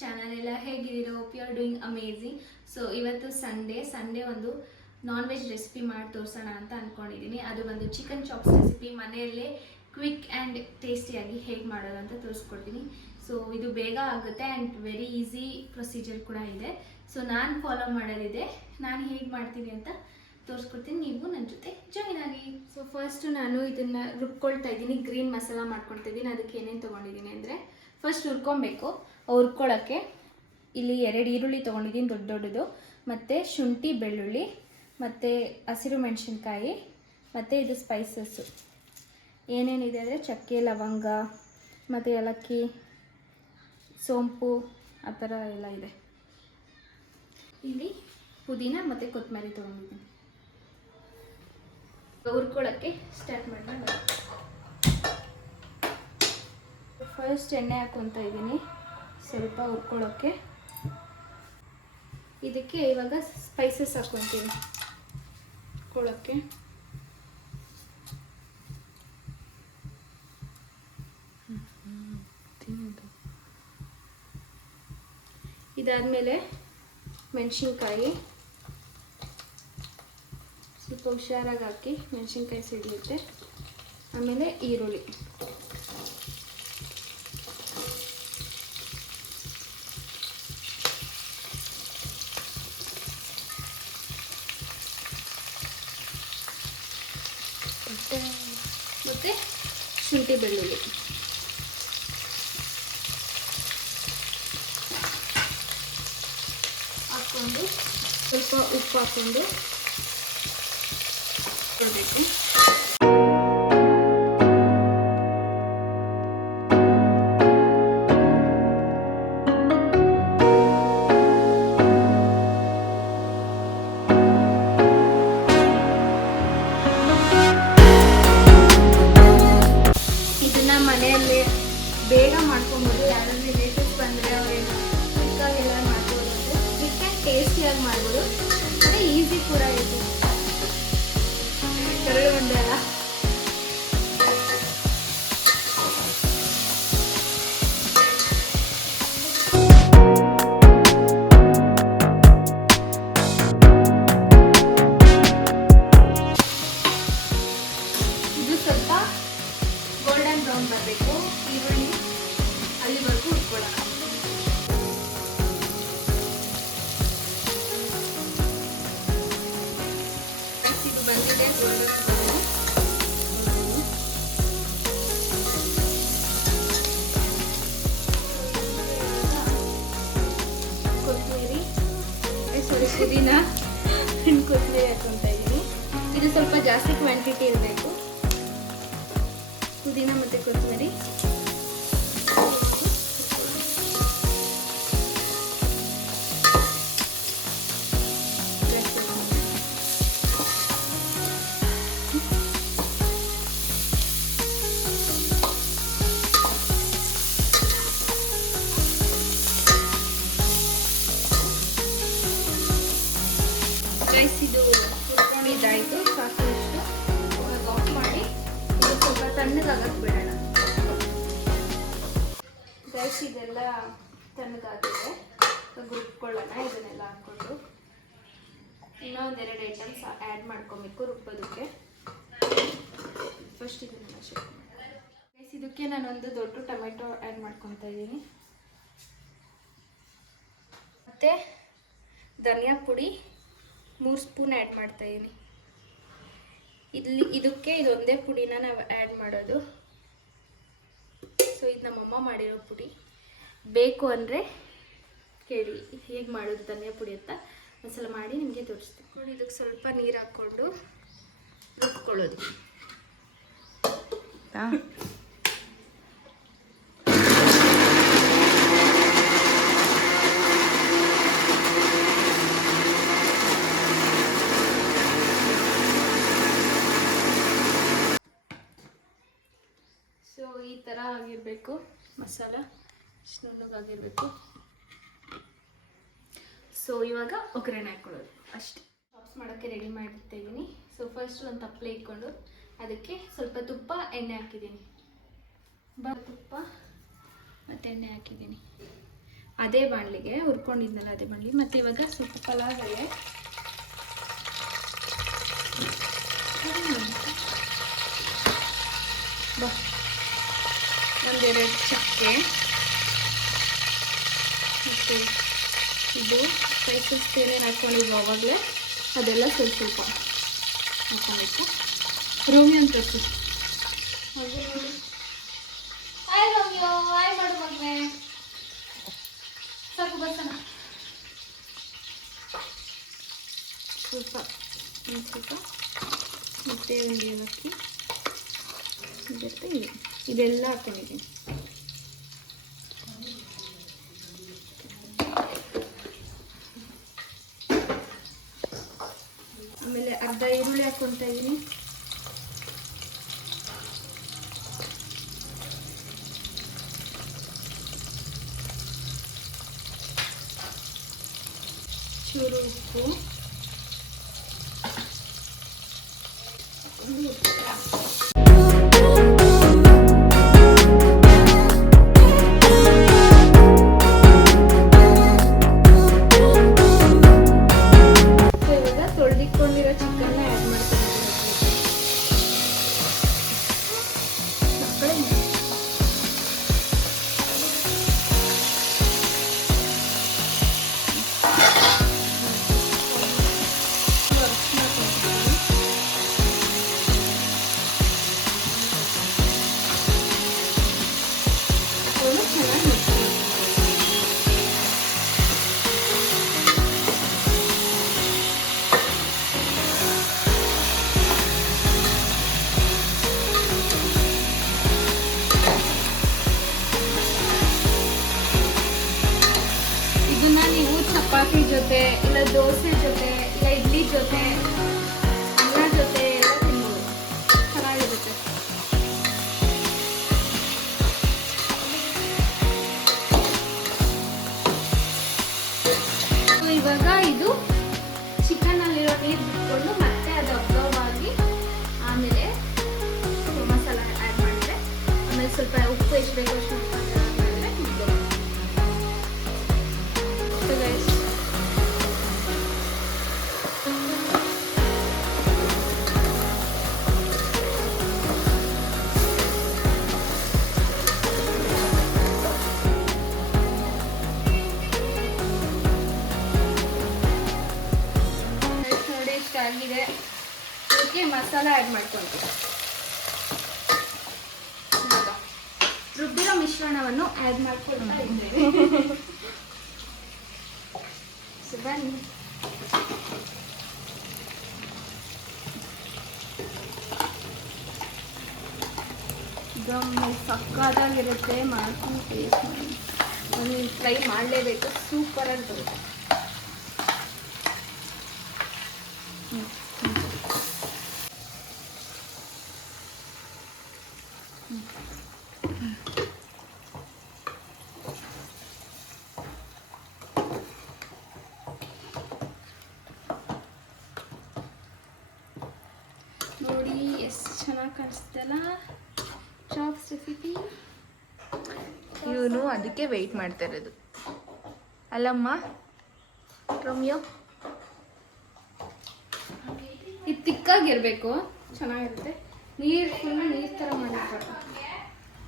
Channel. ಎಲ್ಲ ಹೇಗಿದ್ದೀರೋ? Hope you are doing amazing. So ಇವತ್ತು ಸಂಡೇ ಒಂದು ನಾನ್ ವೆಜ್ ರೆಸಿಪಿ ಮಾಡಿ ತೋರಿಸೋಣ ಅಂತ ಅಂದ್ಕೊಂಡಿದ್ದೀನಿ. ಅದು ಒಂದು ಚಿಕನ್ ಚಾಪ್ಸ್ ರೆಸಿಪಿ, ಮನೆಯಲ್ಲೇ ಕ್ವಿಕ್ ಆ್ಯಂಡ್ ಟೇಸ್ಟಿಯಾಗಿ ಹೇಗೆ ಮಾಡೋದು ಅಂತ ತೋರಿಸ್ಕೊಡ್ತೀನಿ. ಸೊ ಇದು ಬೇಗ ಆಗುತ್ತೆ ಆ್ಯಂಡ್ ವೆರಿ ಈಸಿ ಪ್ರೊಸೀಜರ್ ಕೂಡ ಇದೆ. ಸೊ ನಾನು ಫಾಲೋ ಮಾಡೋದಿದೆ, ನಾನು ಹೇಗೆ ಮಾಡ್ತೀನಿ ಅಂತ ತೋರಿಸ್ಕೊಡ್ತೀನಿ, ನೀವು ನನ್ನ ಜೊತೆ ಜಾಯಿನ್ ಆಗಿ. ಸೊ ಫಸ್ಟು ನಾನು ಇದನ್ನು ರುಬ್ಕೊಳ್ತಾ ಇದ್ದೀನಿ, ಗ್ರೀನ್ ಮಸಾಲ ಮಾಡ್ಕೊಳ್ತಾ ಇದ್ದೀನಿ. ಅದಕ್ಕೆ ಏನೇನು ತೊಗೊಂಡಿದ್ದೀನಿ ಅಂದರೆ, ಫಸ್ಟ್ ಹುರ್ಕೊಬೇಕು. ಹುರ್ಕೊಳ್ಳೋಕ್ಕೆ ಇಲ್ಲಿ 2 ಈರುಳ್ಳಿ ತೊಗೊಂಡಿದ್ದೀನಿ, ದೊಡ್ಡದು, ಮತ್ತು ಶುಂಠಿ, ಬೆಳ್ಳುಳ್ಳಿ, ಮತ್ತು ಹಸಿರು ಮೆಣಸಿನ್ಕಾಯಿ, ಮತ್ತು ಇದು ಸ್ಪೈಸಸ್ಸು ಏನೇನಿದೆ ಅಂದರೆ ಚಕ್ಕೆ, ಲವಂಗ, ಮತ್ತು ಏಲಕ್ಕಿ, ಸೋಂಪು, ಆ ಥರ ಎಲ್ಲ ಇದೆ. ಇಲ್ಲಿ ಪುದೀನ ಮತ್ತು ಕೊತ್ತಂಬರಿ ತೊಗೊಂಡಿದ್ದೀನಿ. ಹುರ್ಕೊಳ್ಳೋಕ್ಕೆ ಸ್ಟಾರ್ಟ್ ಮಾಡೋಣ. ಫಸ್ಟ್ ಎಣ್ಣೆ ಹಾಕ್ಕೊತಾ ಇದ್ದೀನಿ ಸ್ವಲ್ಪ ಹುರ್ಕೊಳ್ಳೋಕ್ಕೆ. ಇದಕ್ಕೆ ಇವಾಗ ಸ್ಪೈಸಸ್ ಹಾಕ್ಕೊತೀನಿ ಹುರ್ಕೊಳ್ಳೋಕ್ಕೆ. ಇದಾದಮೇಲೆ ಮೆಣಸಿನ್ಕಾಯಿ ಸ್ವಲ್ಪ ಹುಷಾರಾಗಿ ಹಾಕಿ, ಮೆಣಸಿನ್ಕಾಯಿ ಸಿಡಿಯುತ್ತೆ. ಆಮೇಲೆ ಈರುಳ್ಳಿ, ಮತ್ತು ಶುಂಠಿ, ಬೆಳ್ಳುಳ್ಳಿ ಹಾಕ್ಕೊಂಡು ಸ್ವಲ್ಪ ಉಪ್ಪು ಹಾಕ್ಕೊಂಡು ಕೊಡಬೇಕು. ಇದನ್ನು ಮನೆಯಲ್ಲಿ ಬೇಗ ಮಾಡ್ಕೊಬೋದು. ಯಾರಾದ್ರೂ ರಿಲೇಟಿವ್ಸ್ ಬಂದರೆ ಅವರೇನು ಕ್ವಿಕ್ಕಾಗೆಲ್ಲ ಮಾಡ್ಬೋದು, ಅಂದರೆ ಕ್ವಿಕ್ ಆ್ಯಂಡ್ ಟೇಸ್ಟಿಯಾಗಿ ಮಾಡ್ಬೋದು, ಮತ್ತು ಈಸಿ ಕೂಡ ಇದೆ. ಕರಳು ಉಂಡೆ ಅಲ್ಲ. ಇದು ಸ್ವಲ್ಪ ಗೋಲ್ಡನ್ ಬ್ರೌನ್ ಬರಬೇಕು, ಈರುಳ್ಳಿ ಅಲ್ಲಿವರೆಗೂ ಹುರ್ಕೊಳ್ಳೋಣ. ಇದು ಬಂದಿದೆ ಗೋಲ್ಡನ್ ಬ್ರೌನ್. ಕೊತ್ತಂಬರಿ, ಪುದೀನ ಕೊತ್ತಂಬರಿ ಹಾಕ್ಕೊತಾ ಇದ್ದೀನಿ. ಇದು ಸ್ವಲ್ಪ ಜಾಸ್ತಿ ಕ್ವಾಂಟಿಟಿ ಇರಬೇಕು, ಪುದೀನ ಮತ್ತು ಕೊತ್ತಂಬರಿ. ರೈಸ್ ಇದು ಹುರ್ಕೊಂಡಿದ್ದಾಯಿತು, ಸಾಕು ಇಷ್ಟು. ಇವಾಗ ಆಫ್ ಮಾಡಿ ಇದು ಸ್ವಲ್ಪ ತಣ್ಣಗಾಗಕ್ಕೆ ಬಿಡೋಣ. ರೈಸ್ ಇದೆಲ್ಲ ತಣ್ಣಗಾಗಿದೆ, ರುಬ್ಕೊಳ್ಳೋಣ. ಇದನ್ನೆಲ್ಲ ಹಾಕ್ಕೊಂಡು ಇನ್ನೊಂದೆರಡು ಐಟಮ್ಸ್ ಆ್ಯಡ್ ಮಾಡ್ಕೊಬೇಕು ರುಬ್ಬೋದಕ್ಕೆ. ಫಸ್ಟ್ ಇದನ್ನೆಲ್ಲ ರೈಸ್ ಇದಕ್ಕೆ ನಾನೊಂದು ದೊಡ್ಡ ಟೊಮೆಟೊ ಆ್ಯಡ್ ಮಾಡ್ಕೊತಾ ಇದ್ದೀನಿ, ಮತ್ತು ಧನಿಯಾ ಪುಡಿ 3 ಸ್ಪೂನ್ ಆ್ಯಡ್ ಮಾಡ್ತಾಯಿದ್ದೀನಿ. ಇದಕ್ಕೆ ಇದೊಂದೇ ಪುಡಿನ ನಾವು ಆ್ಯಡ್ ಮಾಡೋದು. ಸೊ ಇದು ನಮ್ಮಮ್ಮ ಮಾಡಿರೋ ಪುಡಿ. ಬೇಕು ಅಂದರೆ ಕೇಳಿ ಹೇಗೆ ಮಾಡೋದು ಧನಿಯಾ ಪುಡಿ ಅಂತ, ಒಂದ್ಸಲ ಮಾಡಿ ನಿಮಗೆ ತೋರಿಸ್ತೀನಿ. ನೋಡಿ, ಇದಕ್ಕೆ ಸ್ವಲ್ಪ ನೀರು ಹಾಕ್ಕೊಂಡು ರುಬ್ಕೊಳ್ಳೋದು. ಸೊ ಈ ಥರ ಆಗಿರಬೇಕು ಮಸಾಲ, ಇಷ್ಟು ನುಣ್ಣಗಾಗಿರಬೇಕು. ಸೊ ಇವಾಗ ಒಗ್ಗರಣೆ ಹಾಕ್ಕೊಳ್ಳೋದು ಅಷ್ಟೇ. ಚಾಪ್ಸ್ ಮಾಡೋಕ್ಕೆ ರೆಡಿ ಮಾಡಿರ್ತಾ ಇದ್ದೀನಿ. ಸೊ ಫಸ್ಟ್ ಒಂದು ತಪ್ಪಲೆ ಇಟ್ಕೊಂಡು ಅದಕ್ಕೆ ಸ್ವಲ್ಪ ತುಪ್ಪ, ಎಣ್ಣೆ ಹಾಕಿದ್ದೀನಿ. ತುಪ್ಪ ಮತ್ತು ಎಣ್ಣೆ ಹಾಕಿದ್ದೀನಿ. ಅದೇ ಬಾಣಲಿಗೆ ಹುರ್ಕೊಂಡಿದ್ನಲ್ಲ ಅದೇ ಬಾಣಲಿ. ಮತ್ತು ಇವಾಗ ಸ್ವಲ್ಪ ಪಲಾವ್ ಎಲೆ, ಒಂದೆರಡು ಚಕ್ಕೆ, ಮತ್ತು ಇದು ಸ್ಪೈಸಸ್ ಏನೇನು ಹಾಕ್ಕೊಂಡಿದ್ವು ಆವಾಗಲೇ ಅದೆಲ್ಲ ಸ್ವಲ್ಪ ಸ್ವಲ್ಪ ಹಾಕ್ಕೊಂಡಿತ್ತು. ರೋಮಿಯೋ ಅಂತ ತರಿಸಿ. ಹಾಯ್ ರೋಮಿಯೋ, ಹಾಯ್ ಮಾಡು ಮಗನೇ. ಸಾಕು ಬರ್ತಾನ. ಸ್ವಲ್ಪ ಸ್ವಲ್ಪ ಮತ್ತು ಒಂದು ಏಲಕ್ಕಿ ಜೊತೆ ಇದೆಲ್ಲ ಹಾಕ್ಕೊಂಡಿದ್ದೀನಿ. ಆಮೇಲೆ ಅರ್ಧ ಈರುಳ್ಳಿ ಹಾಕ್ಕೊತಾ ಇದ್ದೀನಿ. ಚೂರು ಉಪ್ಪು, ತೊಳೆದಿಟ್ಕೊಂಡಿರೋ ಚಿಕನ್ನ ಆ್ಯಡ್ ಮಾಡ್ತೀನಿ. ಚಪಾತಿ ಜೊತೆ ಇಲ್ಲ ದೋಸೆ ಜೊತೆ ಇಲ್ಲ ಇಡ್ಲಿ ಜೊತೆ ಅನ್ನ ಜೊತೆ ಎಲ್ಲ ತಿನ್ಬೋದು, ಚೆನ್ನಾಗಿರುತ್ತೆ. ಇವಾಗ ಇದು ಚಿಕನ್ನಲ್ಲಿರೋ ನೀರು ಬಿಟ್ಕೊಂಡು ಮತ್ತೆ ಅದು ಅಬ್ಸರ್ವ್ ಆಗಿ ಆಮೇಲೆ ಮಸಾಲ ಆ್ಯಡ್ ಮಾಡಿದ್ರೆ, ಆಮೇಲೆ ಸ್ವಲ್ಪ ಉಪ್ಪು ಎಷ್ಟು ಬೇಕೋ ಅಷ್ಟು ಮಾಡಿದ್ರೆ ಮುಗ್ದು. ಆಗಿದೆ, ಅದಕ್ಕೆ ಮಸಾಲ ಆ್ಯಡ್ ಮಾಡ್ಕೊಳ್ತೀವಿ. ರುಬ್ಬಿರೋ ಮಿಶ್ರಣವನ್ನು ಆ್ಯಡ್ ಮಾಡ್ಕೊಳ್ತಾ ಇದ್ದೇವೆ. ಬನ್ನಿ. ಗಮ್ಮಿ ಸಕ್ಕತ್ತಾಗಿರುತ್ತೆ, ಮಾಡ್ಕೊಂಡು ಟೇಸ್ಟ್ ಮಾಡಿ. ಒಂದು ಟ್ರೈ ಮಾಡಲೇಬೇಕು, ಸೂಪರಾಗಿ ಬರುತ್ತೆ. ನೋಡಿ ಎಷ್ಟು ಚೆನ್ನಾಗಿ ಕಾಣಿಸ್ತಲ್ಲ ಚಾಪ್ಸ್ ರೆಸಿಪಿ. ಇವನು ಅದಕ್ಕೆ ವೆಯ್ಟ್ ಮಾಡ್ತಾ ಇರೋದು ಅಲ್ಲಮ್ಮ ರೋಮಿಯೋ. ಇದು ತಿಕ್ಕಾಗಿರ್ಬೇಕು, ಚೆನ್ನಾಗಿರುತ್ತೆ. ನೀರು ಫುಲ್ ನೀರು ಥರ ಮಾಡಿರ್ಬೇಕು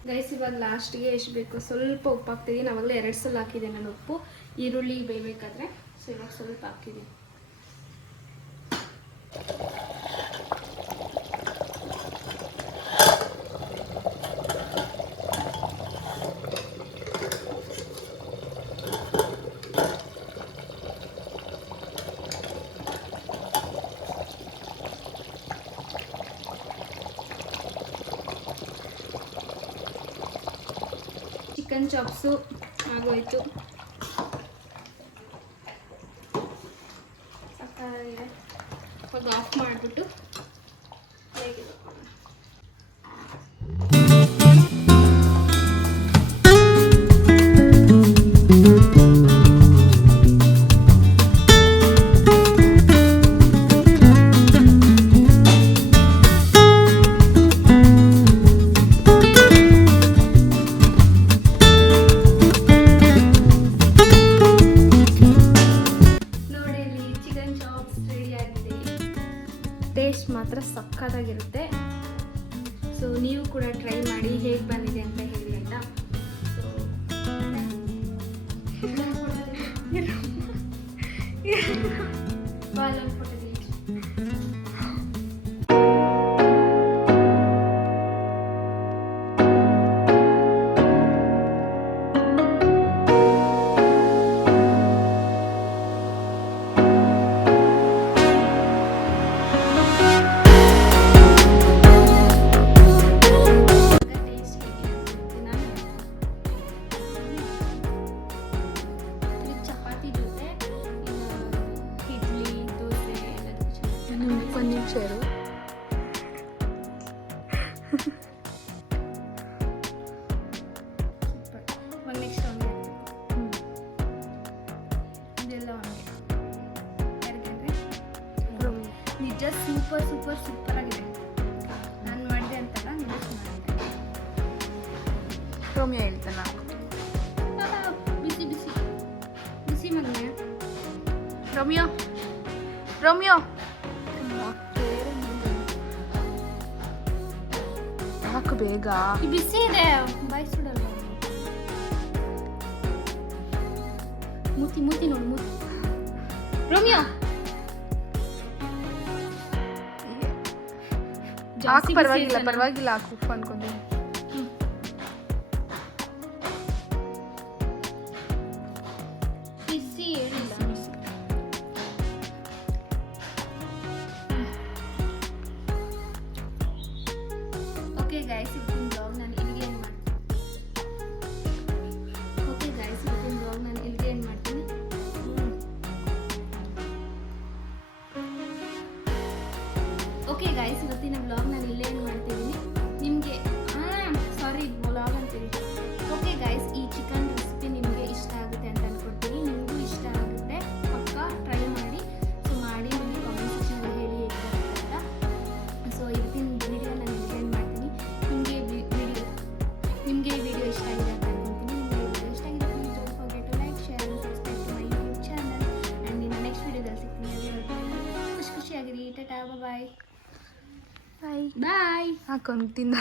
ಗೈಸ್. ಇವಾಗ ಲಾಸ್ಟಿಗೆ ಎಷ್ಟು ಬೇಕು ಸ್ವಲ್ಪ ಉಪ್ಪು ಹಾಕ್ತಿದ್ದೀನಿ. ಆವಾಗಲೇ 2 ಸಲ ಹಾಕಿದೆ ನಾನು ಉಪ್ಪು, ಈರುಳ್ಳಿ ಬೇಯಬೇಕಾದ್ರೆ. ಸೊ ಇವಾಗ ಸ್ವಲ್ಪ ಹಾಕಿದ್ದೀನಿ. ಚಿಕನ್ ಚಾಪ್ಸು ಆಗೋಯ್ತು. ಸಾಕಾಗಿದೆ. ಇವಾಗ ಆಫ್ ಮಾಡಿಬಿಟ್ಟು ಹೇಗಿದೆ ಸೊ ನೀವು ಕೂಡ ಟ್ರೈ ಮಾಡಿ ಹೇಗೆ ಬಂದಿದೆ ಅಂತ ಹೇಳಿ ಆಯಿತಾ. ಸೊ ಬಾಲೊಂದು ಫೋಟೋ ಚಪಾತಿ ಜೊತೆ ಇಡ್ಲಿ ದೋಸೆ ಎಲ್ಲದಕ್ಕೂ ಒಂದು ನಿಮಿಷ ಇರು. ಸೂಪರ್. ಒಂದು ನೆಕ್ಸ್ಟ್ ಒಂದು ಇದೆಲ್ಲ ಹಂಗೆ ಯಾರಿಗಂದ್ರೆ ನಿಜ ಸೂಪರ್ ಸೂಪರ್ ಸೂಪರ್ ಆಗಿದೆ. ನಾನು ಮಾಡಿದೆ ಅಂತಲ್ಲ ನಿಜ ಮಾಡಿದೆ. ರೋಮಿಯೋ ಹೇಳ್ತಾನ. ಬಿಸಿ ಬಿಸಿ ಬಿಸಿ ಮಗನೇ. ರೋಮಿಯೋ ರೋಮಿಯೋ ಹಾಕು ಬೇಗ. ಈ ಬಿಸಿ ಇದೆ ಬಾಯ್ ಸುಡಲ್ಲ. ಮೂತಿ ಮೂತಿ ನೋಡು ಮೂತಿ. ರೋಮಿಯೋ ಹಾಕು, ಪರವಾಗಿಲ್ಲ ಪರವಾಗಿಲ್ಲ, ಹಾಕು ಅನ್ಕೊಂಡೆ. ಬಿಸಿ ಹೇಳಿಲ್ಲ. ಓಕೆ ಗೈಸ್, ಇವತ್ತಿನ ಬ್ಲಾಗ್ ನಾನು ಇಲ್ಲಿಗೆ ಏನು ಮಾಡ್ತೀನಿ. ಓಕೆ ಗೈಸ್, ಇವತ್ತಿನ ಬ್ಲಾಗ್ ನಾನು ಇಲ್ಲೇ ಏನು ಮಾಡ್ತಿದ್ದೀನಿ. ನಿಮಗೆ ಸಾರಿ ಬ್ಲಾಗ್ ಅಂತೀನಿ. ಓಕೆ ಗೈಸ್, ಈ ಚಿಕನ್ ರೆಸಿಪಿ ನಿಮಗೆ ಇಷ್ಟ ಆಗುತ್ತೆ ಅಂತ ಅನ್ಕೊಡ್ತೀನಿ. ನಿಮಗೂ ಇಷ್ಟ ಆಗುತ್ತೆ, ಪಕ್ಕ ಟ್ರೈ ಮಾಡಿ. ಸೊ ಮಾಡಿ ನಿಮಗೆ ಕಾಮೆಂಟ್ ಸೆಕ್ಷನಲ್ಲಿ ಹೇಳಿ ಹೇಗೆ ಬರುತ್ತೆ ಅಂತ. ಸೊ ಇವತ್ತಿನ ವಿಡಿಯೋ ನಾನು ಇಲ್ಲೇ ಏನು ಮಾಡ್ತೀನಿ. ನಿಮಗೆ ಈ ವಿಡಿಯೋ ಇಷ್ಟ ಆಗಿದೆ ಅಂತ ಅನ್ಕೊತೀನಿ. ನಿಮಗೆ ಈ ವಿಡಿಯೋ ಇಷ್ಟ ಆಗಿದೆ please don't forget to like, share and subscribe to my YouTube channel. And ಇನ್ನು ನೆಕ್ಸ್ಟ್ ವಿಡಿಯೋದಲ್ಲಿ ಸಿಗ್ತೀನಿ. ಖುಷಿಯಾಗಿರಿ. ಟಾಟಾ ಬಾಯ್ ಬಾಯ್. ಬಾಯ್. ಹಾಕೊಂಡು ತಿಂದ.